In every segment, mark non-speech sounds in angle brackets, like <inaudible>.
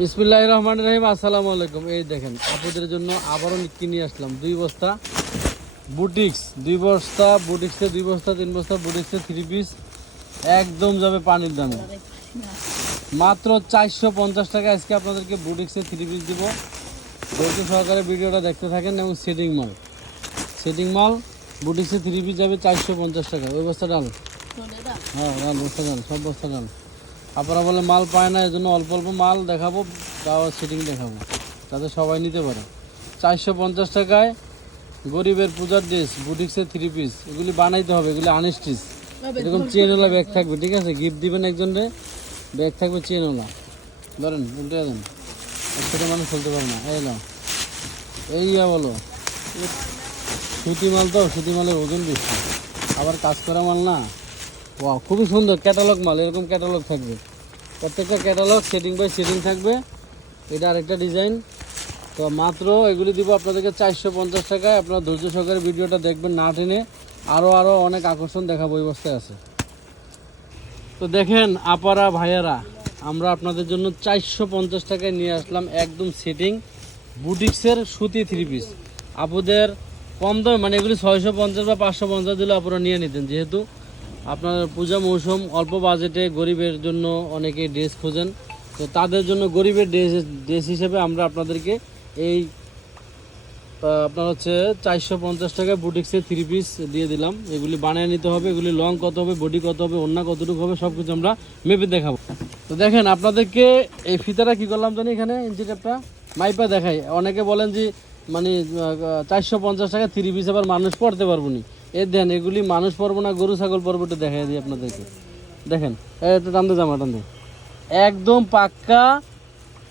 বিসমিল্লাহ রহমান রহিম আসসালামু আলাইকুম। এই দেখেন আপুদের জন্য আবারও কিনে আসলাম। দুই বস্তা বুটিক্স দুই বস্তা বুটিক্সে দুই বস্তা তিন বস্তা বুটিক্সে থ্রি পিস একদম যাবে পানির দামে। মাত্র চারশো পঞ্চাশ টাকা আজকে আপনাদেরকে বুটিক্সে থ্রি পিস দিব। ধৈর্য সহকারে ভিডিওটা দেখতে থাকেন এবং সেটিং মাল। সেটিং মাল বুটিক্সে থ্রি পিস যাবে চারশো পঞ্চাশ টাকা। ওই বস্তা ডাল হ্যাঁ ডাল বস্তা ডাল সব বস্তা ডাল আপনারা বলে মাল পায় না এজন্য অল্প অল্প মাল দেখাবো তাও সেটিং দেখাবো। তাতে সবাই নিতে পারে। চারশো পঞ্চাশ টাকায় গরিবের পূজার ড্রেস বুটিক্সের থ্রি পিস এগুলি বানাইতে হবে এগুলি আনস্টিচ এরকম চেনওয়ালা ব্যাগ থাকবে ঠিক আছে? গিফট দিবেন একজনরে ব্যাগ থাকবে চেনওয়ালা। ধরেন উল্টে দেন। একসাথে মানুষ চলতে পারে না। এই না এই বলো। সুতি মাল তো সুতি মালের ওজন বেশি। আবার কাজ করা মাল না? ওয়াও খুবই সুন্দর ক্যাটালগ মাল, এরকম ক্যাটালগ থাকবে। প্রত্যেকটা ক্যাটালগ সেটিং বাই সেটিং থাকবে। এটা আরেকটা ডিজাইন তো মাত্র এগুলি দিব আপনাদেরকে চারশো পঞ্চাশ টাকায়। আপনারা ধৈর্য সহকারে ভিডিওটা দেখবেন না টেনে। আরও আরও অনেক আকর্ষণ দেখাবো এই অবস্থায় আছে। তো দেখেন, আপারা ভাইয়ারা, আমরা আপনাদের জন্য চারশো পঞ্চাশ টাকায় নিয়ে আসলাম একদম সেটিং বুটিক্সের সুতি থ্রি পিস আপুদের কম দামে মানে এগুলি ছয়শো পঞ্চাশ বা পাঁচশো পঞ্চাশ দিলে আপনারা নিয়ে নিতেন, যেহেতু আপনার পূজা মৌসুম অল্প বাজেটে গরিবের জন্য অনেকে ড্রেস খোঁজেন। তো তাদের জন্য গরিবের ড্রেস ড্রেস হিসেবে আমরা আপনাদেরকে এই আপনার হচ্ছে চারশো পঞ্চাশ টাকায় বুটিক্সের থ্রি পিস দিয়ে দিলাম। এগুলি বানিয়ে নিতে হবে, এগুলি লং কত হবে বডি কত হবে অন্য কতটুকু হবে সব কিছু আমরা মেপে দেখাবো। তো দেখেন, আপনাদেরকে এই ফিতাটা কি করলাম জানি এখানে ইঞ্চি মাইপা দেখাই। অনেকে বলেন যে মানে চারশো পঞ্চাশ টাকা থ্রি পিস আবার মানুষ পড়তে পারব নি। এ দেন, এগুলি মানুষ পর্ব না, গরু, ছাগল পর্বটা দেখা দিই আপনাদেরকে। দেখেন এই একটু টানতে জামা, টানতে। একদম পাক্কা,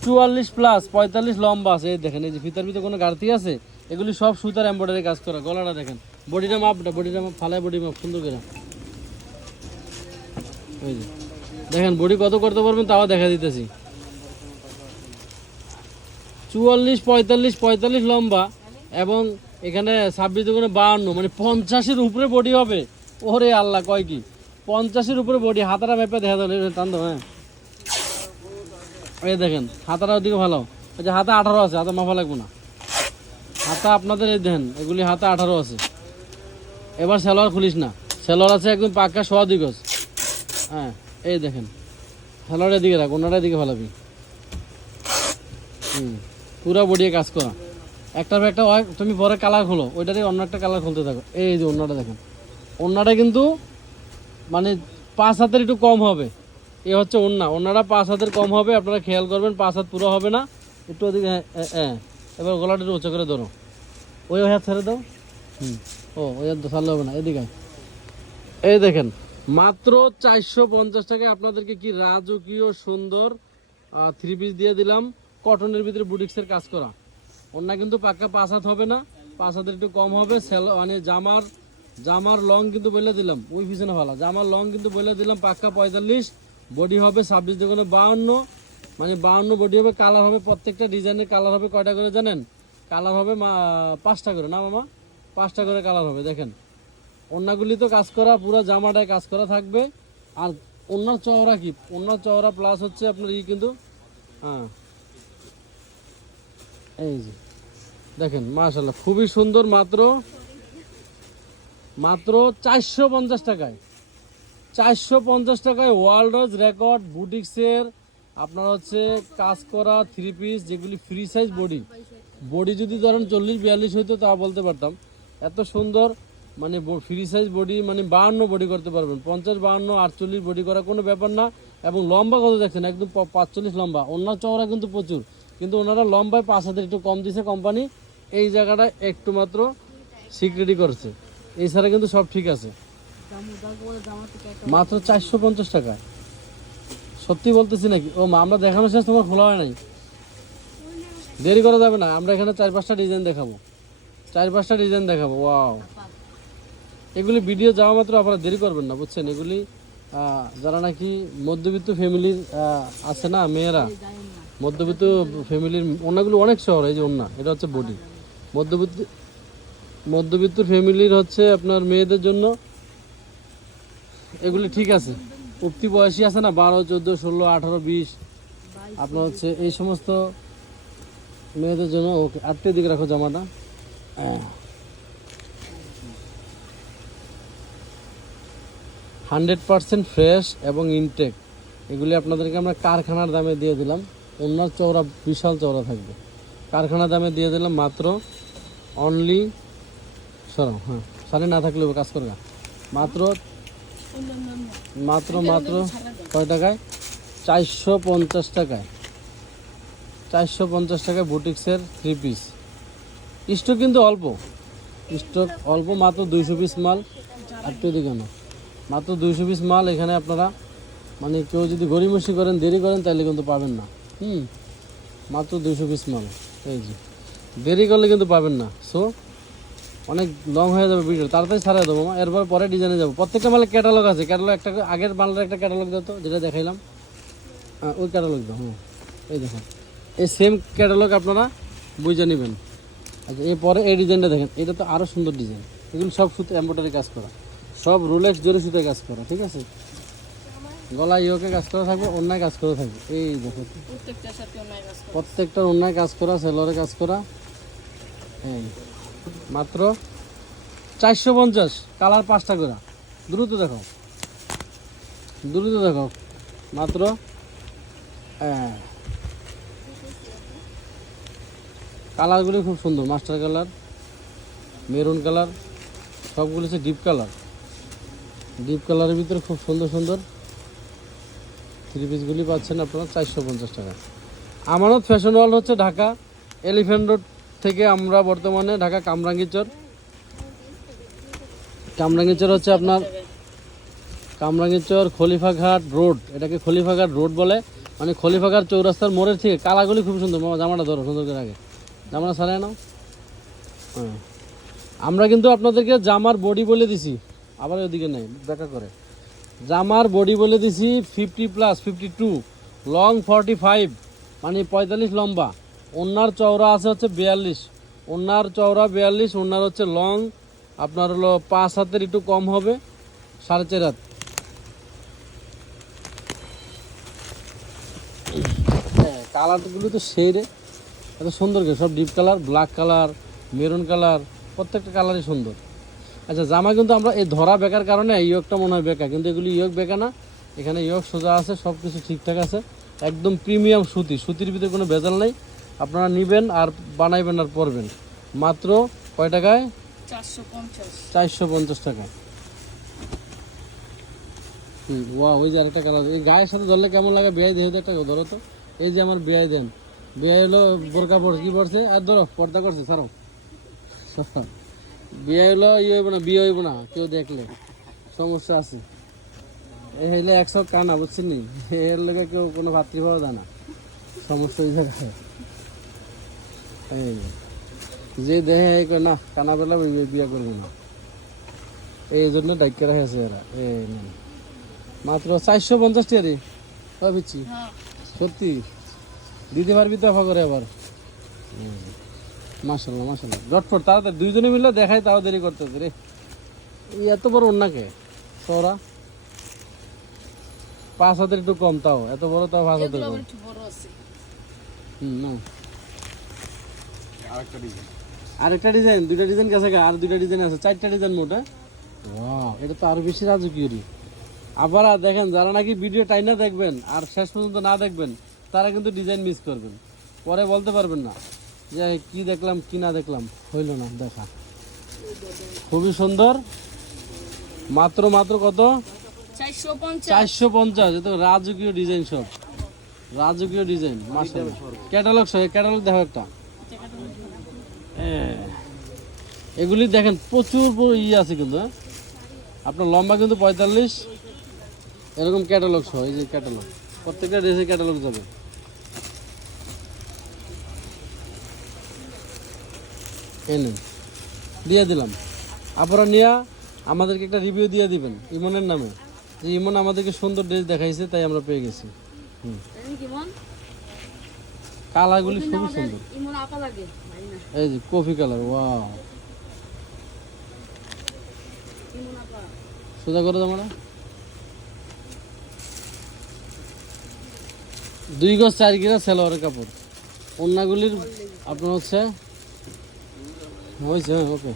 চুয়াল্লিশ প্লাস পঁয়তাল্লিশ লম্বা আছে, এই দেখেন, এই যে ফিতার ভিতরে কোনো গাড়তি আছে, এগুলি সব সুতার এম্বয়ডারি কাজ করা, গলাটা দেখেন। বডিটা মাপটা বডিটা মাপ, ফালায় বডি মাপ, সুন্দর করে। ওই যে, দেখেন বডি কত করতে পারবেন তাও দেখা দিতেছি। চুয়াল্লিশ, পঁয়তাল্লিশ পঁয়তাল্লিশ লম্বা এবং এখানে ছাব্বিশ দুগুণে বাহান্ন মানে পঞ্চাশের উপরে বডি হবে। ওরে আল্লাহ, কয় কি? পঞ্চাশের উপরে বডি হাতারা মেপে দেখা যাবে। টান হ্যাঁ। এই দেখেন হাতাটা ওদিকে ভালো। এই যে হাতে আঠারো আছে, হাতে মাফা লাগবে না। হাতা আপনাদের এই দেখেন, এগুলি হাতে আঠারো আছে। এবার সেলোয়ার খুলিস না। সেলোয়ার আছে একদম পাক্কা সোয়া দুই গজ হ্যাঁ এই দেখেন। সেলোয়ারের দিকে রাখ অন্যটার দিকে ভালাবি হুম, পুরো বডিয়ে কাজ করা। একটা একটা হয় তুমি পরে কালার খোলো। ওইটাতে অন্য একটা কালার খুলতে থাকো। এই যে অন্যটা দেখেন। অন্যটা কিন্তু মানে পাঁচ হাতের একটু কম হবে। এ হচ্ছে ওন্না। ওনারা পাঁচ হাতের কম হবে আপনারা খেয়াল করবেন পাঁচ হাত পুরো হবে না। একটু ওদিকে হ্যাঁ, হ্যাঁ, হ্যাঁ। এবার গলাটা একটু উঁচু করে ধরো। ওই হাত ছেড়ে দাও। হুম। ও ওই হাত ছাড়লে হবে না। এদিকে এই দেখেন মাত্র চারশো পঞ্চাশ টাকায় আপনাদেরকে কি রাজকীয় সুন্দর থ্রি পিস দিয়ে দিলাম। কটনের ভিতরে বুটিক্সের কাজ করা। অন্য কিন্তু পাক্কা পাঁচ হাত হবে না, পাঁচ হাতের একটু কম হবে। সেল মানে জামার জামার লং কিন্তু বলে দিলাম, ওই পিছনে ভালো। জামার লং কিন্তু বলে দিলাম পাক্কা পঁয়তাল্লিশ, বডি হবে ছাব্বিশ দুগুণে বাউন্ন মানে বাউন্ন বডি হবে, কালার হবে প্রত্যেকটা ডিজাইনের, কালার হবে কয়টা করে জানেন? কালার হবে মা- পাঁচটা করে না মামা? পাঁচটা করে কালার হবে, দেখেন। অন্যগুলি তো কাজ করা, পুরো জামাটায় কাজ করা থাকবে। আর অন্যার চওড়া কি? অন্যার চওড়া প্লাস হচ্ছে আপনার ই কিন্তু হ্যাঁ। এই যে। দেখেন মাশাল্লাহ খুবই সুন্দর মাত্র মাত্র চারশো পঞ্চাশ টাকায়। চারশো পঞ্চাশ টাকায় ওয়ার্ল্ড রেকর্ড বুটিক্সের আপনার হচ্ছে কাজ করা থ্রি পিস যেগুলি ফ্রি সাইজ বডি বডি যদি ধরেন চল্লিশ বিয়াল্লিশ হইতো, তা বলতে পারতাম। এত সুন্দর মানে ফ্রি সাইজ বডি মানে বাহান্ন বডি করতে পারবেন। পঞ্চাশ, বাহান্ন, আটচল্লিশ বডি করা কোনো ব্যাপার না। এবং লম্বা কত দেখছেন একদম পাঁচচল্লিশ লম্বা। ওনার চওড়া কিন্তু প্রচুর। কিন্তু ওনারা লম্বায় পাঁচ হাজার একটু কম দিছে কোম্পানি এই জায়গাটা একটু মাত্র সিক্রেটি করছে। এছাড়া কিন্তু সব ঠিক আছে। মাত্র চারশো পঞ্চাশ টাকা। সত্যি বলতেছি নাকি? ও মা, আমরা দেখানোর শেষ তোমার খোলা হয় নাই। দেরি করা যাবে না, আমরা এখানে চার পাঁচটা ডিজাইন দেখাবো। চার পাঁচটা ডিজাইন দেখাবো ওয়াও এগুলি ভিডিও যাওয়া মাত্র আপনারা দেরি করবেন না, বুঝছেন? এগুলি যারা নাকি মধ্যবিত্ত ফ্যামিলির আছে না, মেয়েরা, মধ্যবিত্ত ফ্যামিলির ওনাগুলো অনেক শহর, এই যে ওনা এটা হচ্ছে বডি। মধ্যবিত্ত মধ্যবিত্ত ফ্যামিলির হচ্ছে আপনার মেয়েদের জন্য এগুলি ঠিক আছে। উক্তি বয়সী আছে না? বারো, চোদ্দ, ষোলো, আঠারো, বিশ। আপনার হচ্ছে এই সমস্ত মেয়েদের জন্য ওকে আটটি দিকে রাখো জামাটা। হান্ড্রেড পারসেন্ট ফ্রেশ এবং ইনটেক। এগুলি আপনাদেরকে আমরা কারখানার দামে দিয়ে দিলাম। অন্য চওড়া, বিশাল চওড়া থাকবে। কারখানার দামে দিয়ে দিলাম মাত্র অনলি সরাও হ্যাঁ সারি না থাকলেও কাজ করবে মাত্র মাত্র মাত্র কয় টাকায়? চারশো পঞ্চাশ টাকায়। চারশো পঞ্চাশ টাকায় বুটিক্সের থ্রি পিস স্টক কিন্তু অল্প। স্টক অল্প, মাত্র দুইশো পিস মাল। একটু কেন মাত্র দুইশো পিস মাল এখানে আপনারা মানে কেউ যদি গড়িমসি করেন, দেরি করেন, তাহলে কিন্তু পাবেন না। হুম, মাত্র দুইশো পিস মাল। এই যে। দেরি করলে কিন্তু পাবেন না। সো অনেক লং হয়ে যাবে ভিডিও তাড়াতাড়ি ছাড়াই দেবো। এরপর পরে ডিজাইনে যাব। প্রত্যেকটা মালের ক্যাটালগ আছে। ক্যাটালগ একটা আগের মালের একটা ক্যাটালগ দিত যেটা দেখাইলাম। ওই ক্যাটালগ দাও হ্যাঁ এই দেখুন এই সেম ক্যাটালগ আপনারা বুঝে নেবেন। আচ্ছা এরপরে এই ডিজাইনটা দেখেন। এটা তো আরও সুন্দর ডিজাইন এগুলো সব সুতো এম্ব্রয়ডারি কাজ করা। সব রুলেক্স জোরে সুতো কাজ করা ঠিক আছে? গলা ইয়োকে কাজ করা থাকবে অন্যায় কাজ করা থাকবে। এই দেখো। প্রত্যেকটার অন্যায় কাজ প্রত্যেকটা অন্যায় কাজ করা সেলরে কাজ করা। মাত্র চারশো পঞ্চাশ, কালার পাঁচটা করে। দ্রুত দেখো। দ্রুত দেখো। মাত্র। কালারগুলি খুব সুন্দর। মাস্টার কালার, মেরুন কালার, সবগুলো হচ্ছে ডিপ কালার। ডিপ কালারের ভিতরে খুব সুন্দর সুন্দর থ্রি পিসগুলি পাচ্ছেন আপনারা চারশো পঞ্চাশ টাকা আমানত ফ্যাশন ওয়ার্ল্ড হচ্ছে ঢাকা, এলিফ্যান্ট রোড থেকে আমরা বর্তমানে ঢাকা কামরাঙ্গীচর কামরাঙ্গীচর হচ্ছে আপনার কামরাঙ্গীচর খলিফাঘাট রোড। এটাকে খলিফাঘাট রোড বলে। মানে খলিফাঘাট চৌরাস্তার মোড়ের থেকে কালাগুলি খুব সুন্দর। মামা, জামাটা ধরো, সুন্দর করে আগে। জামাটা সারাই নাও। হ্যাঁ। আমরা কিন্তু আপনাদেরকে জামার বডি বলে দিছি। আবার ওদিকে নেই, দেখা করে। জামার বডি বলে দিছি fifty plus fifty two long forty five মানে পঁয়তাল্লিশ লম্বা। ওনার চওড়া আছে হচ্ছে বিয়াল্লিশ। ওনার চওড়া বিয়াল্লিশ ওনার হচ্ছে লং। আপনার হলো পাঁচ হাতের একটু কম হবে, সাড়ে চার হাত। হ্যাঁ কালারগুলো তো সেই রে। এত সুন্দর সব deep colour black colour maroon colour প্রত্যেকটা কালারই সুন্দর। আচ্ছা জামা কিন্তু আমরা এই ধরা বেকার কারণে ইয়কটা মনে হয় বেকা কিন্তু এগুলি ইয়ক বেকা না। এখানে ইয়ক সোজা আছে সব কিছু ঠিকঠাক আছে। একদম প্রিমিয়াম সুতি, সুতির ভিতরে কোনো ভেজাল নেই। আপনারা নেবেন আর বানাইবেন আর পরবেন মাত্র কয় টাকায়? চারশো পঞ্চাশ। টাকা। হুম ওয়া ওই যে আরেকটা কালার এই গায়ের সাথে ধরলে কেমন লাগে? বিয়াই দিয়ে একটা ধরো তো। এই যে আমার বিয়াই দেন। বিয়াই হলো বোরকা পড়ছে কি পড়ছে আর ধরো পর্দা করছে সারো <laughs> বিয়ে হলো ইয়ে হইব না বিয়ে হইব না কেউ দেখলে। সমস্যা আছে। এই হইলে একশো কানা বুঝছেন নি? এর লোকে কেউ কোনো ভাতৃভাব জানা সমস্যা জায়গায়। এই যে দেহে না কানা এই বিয়ে করব না। এই জন্য ডাক্কে রেখেছে এরা। এই। মাত্র চারশো পঞ্চাশ টাকা রে। ভাবিছি হ্যাঁ। সত্যি? দিতে পারবি তো করে আবার। মাসাল্লাহ মাসাল্লাহ জটফট তাড়াতাড়ি। দুইজনে মিলে দেখাই তাও দেরি করতেছে রে। এত বড় অন্যকে? সরা। পাঁচ হাতের একটু কম তাও। এত বড় তাও পাঁচ হাতের এগুলো কম। হুম না আরেকটা ডিজাইন দুইটা ডিজাইন কাছে আর দুইটা ডিজাইন আছে চারটা ডিজাইন মোটা ওয়াও এটা তো আরও বেশি রাজকীয় রে। আবার দেখেন যারা নাকি ভিডিও টাইনা দেখবেন আর শেষ পর্যন্ত না দেখবেন তারা কিন্তু ডিজাইন মিস করবেন। পরে বলতে পারবেন না যে কি দেখলাম কি না দেখলাম। হইল না দেখা। খুবই সুন্দর। মাত্র মাত্র কত? চারশো পঞ্চাশ। চারশো পঞ্চাশ এত রাজকীয় ডিজাইন সব। রাজকীয় ডিজাইন ক্যাটালগ সহ ক্যাটালগ দেখো একটা। এগুলি দেখেন, প্রচুর ইয়ে আছে কিন্তু হ্যাঁ? আপনার লম্বা কিন্তু পঁয়তাল্লিশ, এরকম ক্যাটালগ সহ, এই যে ক্যাটালগ প্রত্যেকটা ড্রেসে ক্যাটালগ যাবে। এই দিয়ে দিলাম। আপনারা নিয়ে আমাদেরকে একটা রিভিউ দিয়ে দিবেন, ইমনের নামে। যে ইমন আমাদেরকে সুন্দর ড্রেস দেখাইছে, তাই আমরা পেয়ে গেছি। হুম। কালারগুলি খুবই সুন্দর। এই যে কফি কালার আপা সোজা করে দাও আমরা দুই গজ চার গিরা সেলোয়ারের কাপড়। অন্যগুলির আপনার হচ্ছে হয়েছে ওকে।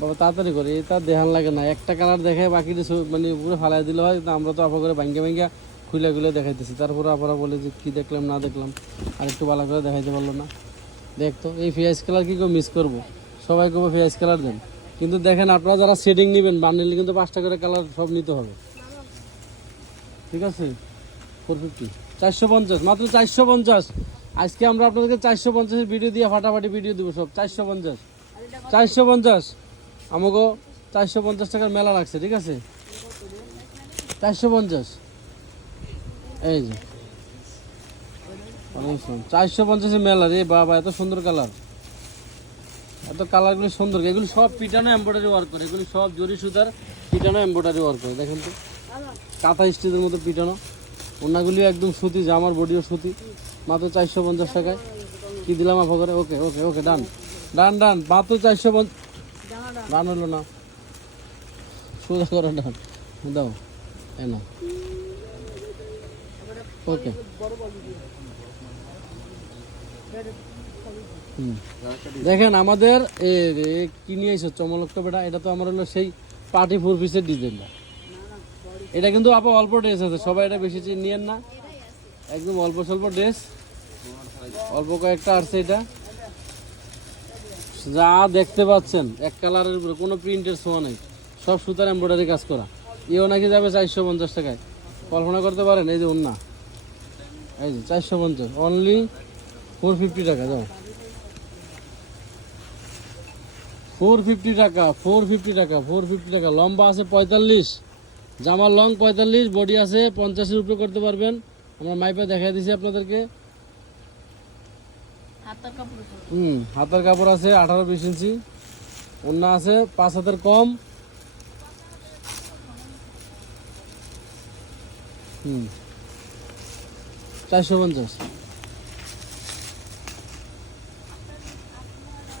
বাবা তাড়াতাড়ি করে এটা দেখান লাগে না। একটা কালার দেখে বাকিটা মানে পুরো ফালাই দিলে হয় আমরা তো আপা করে ভাঙ্গে ভাঙ্গে খুলে খুলে দেখাইতেছি। তারপরে আপনারা বলে যে কী দেখলাম, না দেখলাম, আর একটু ভালো করে দেখাইতে পারল না। দেখতো এই ফেয়াজ কালার কী করে মিস করব? সবাই করব ফেয়াজ কালার দেন। কিন্তু দেখেন আপনারা যারা সেটিং নেবেন বান্ডেলে কিন্তু পাঁচটা করে কালার সব নিতে হবে। ঠিক আছে? ফোর ফিফটি চারশো পঞ্চাশ, মাত্র চারশো পঞ্চাশ। আজকে আমরা আপনাদেরকে চারশো পঞ্চাশের ভিডিও দিয়ে ফাটাফাটি ভিডিও দেবো সব। চারশো পঞ্চাশ? চারশো পঞ্চাশ। আমাকে চারশো পঞ্চাশ টাকার মেলা লাগছে, ঠিক আছে? চারশো পঞ্চাশ। এই যে। চারশো পঞ্চাশের মেলা রে বাবা, এত সুন্দর কালার। এত কালারগুলো সুন্দর। এগুলি সব পিটানো এম্ব্রয়ডারি ওয়ার্ক করে। এগুলি সব জরি সুতার পিটানো এম্ব্রয়ডারি ওয়ার্ক করে। দেখেন তো। কাঁথা স্টিচের মতো পিটানো। ওনাগুলি একদম সুতি, জামার বডিও সুতি। মাত্র চারশো পঞ্চাশ টাকায়। কি দিলাম আপা করে ওকে ওকে ওকে, ডান। ডান ডান। মাত্র চারশো পঞ্চাশ। ডান হলো না। সোজা করো ডান। দাও। এই না ওকে। দেখেন, আমাদের কি নিয়ে এসো চমলক্ত বেটা, এটা তো আমার হলো সেই পার্টি ফোর পিসের ডিজাইনটা এটা কিন্তু আপা অল্প ড্রেস আছে, সবাই এটা বেশি নিয়েন না। একদম অল্প স্বল্প ড্রেস অল্প কয়েকটা আসছে এটা। যা দেখতে পাচ্ছেন, এক কালারের উপরে, কোনো প্রিন্টের ছোঁয়া নেই। সব সুতার এমব্রয়ডারি কাজ করা। এও নাকি যাবে চারশো পঞ্চাশ টাকায়। কল্পনা করতে পারেন, এই যে ওন্না এই যে চারশো পঞ্চাশ অনলি ফোর ফিফটি টাকা যাও। ফোর ফিফটি টাকা ফোর ফিফটি টাকা ফোর ফিফটি টাকা লম্বা আছে পঁয়তাল্লিশ জামার লং পঁয়তাল্লিশ বডি আছে পঞ্চাশের উপরে করতে পারবেন। আমরা মাইপে দেখাই দিছি আপনাদেরকে। হাতের কাপড় হুম হাতের কাপড় আছে আঠারো বিশ ইঞ্চি অন্য আছে পাঁচ হাতের কম। হুম। চারশো পঞ্চাশ।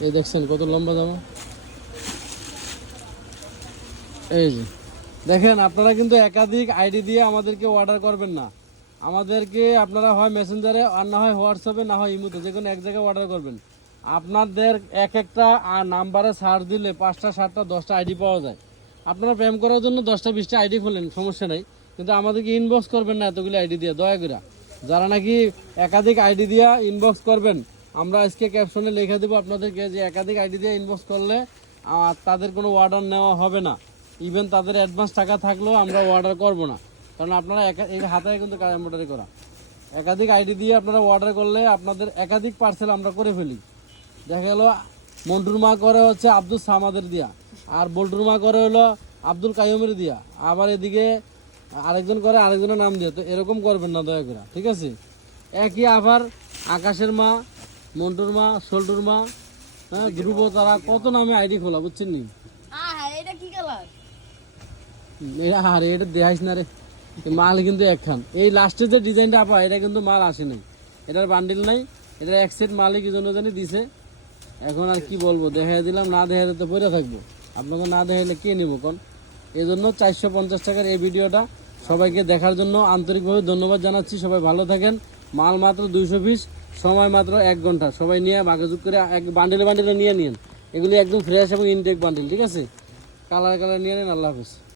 এই দেখছেন কত লম্বা জামা। এই যে, দেখেন, আপনারা কিন্তু একাধিক আইডি দিয়ে আমাদেরকে অর্ডার করবেন না। আমাদেরকে আপনারা হয় মেসেঞ্জারে আর না হয় হোয়াটসঅ্যাপে, না হয় ইমুতে, যে কোনো এক জায়গায় অর্ডার করবেন। আপনাদের এক একটা নাম্বারে সার্চ দিলে পাঁচটা, সাতটা, দশটা আইডি পাওয়া যায়। আপনারা প্রেম করার জন্য দশটা, বিশটা আইডি খোলেন, সমস্যা নেই। কিন্তু আমাদেরকে ইনবক্স করবেন না এতগুলি আইডি দিয়ে, দয়া করে। যারা নাকি একাধিক আইডি দিয়ে ইনবক্স করবেন, আমরা আজকে ক্যাপশনে লিখে দেবো আপনাদেরকে যে একাধিক আইডি দিয়ে ইনবক্স করলে তাদের কোনো অর্ডার নেওয়া হবে না। ইভেন তাদের অ্যাডভান্স টাকা থাকলেও আমরা অর্ডার করব না। কারণ আপনারা একা এই হাতে কিন্তু এম্ব্রয়ডারি করা। একাধিক আইডি দিয়ে আপনারা অর্ডার করলে আপনাদের একাধিক পার্সেল আমরা করে ফেলি। দেখা গেল, মন্টুর মা করে হচ্ছে আব্দুল সামাদের দিয়া, আর বল্টুর মা করে হলো আব্দুল কাইমের দিয়া। আবার এদিকে আরেকজন করে আরেকজনের নাম দিয়ে তো এরকম করবেন না দয়া করে ঠিক আছে? একই আবার আকাশের মা মন্টুর মা সোল্টুর মা হ্যাঁ ধ্রুব তারা কত নামে আইডি খোলা বুঝছেন নি? আরে এটা দেখাইস না রে। মাল কিন্তু একখান। এই লাস্টের যে ডিজাইনটা আপা এটা কিন্তু মাল আসে নাই। এটার বান্ডিল নাই এটার এক সেট মালিক জন্য জানি দিছে? এখন আর কি বলব দেখাই দিলাম না দেখাই তো পরে থাকব। আপনাকে না দেখাইলে কে নিব কোন? এই জন্য চারশো পঞ্চাশ টাকার এই ভিডিওটা সবাইকে দেখার জন্য আন্তরিকভাবে ধন্যবাদ জানাচ্ছি। সবাই ভালো থাকেন। মাল মাত্র দুইশো পিস, সময় মাত্র এক ঘণ্টা। সবাই নিয়ে বাগাযুগ করে এক বান্ডিলে বান্ডিলে নিয়ে নিন। এগুলি একদম ফ্রেশ এবং ইনটেক বান্ডিল ঠিক আছে? কালার কালার নিয়ে নিন, আল্লাহ হাফিজ।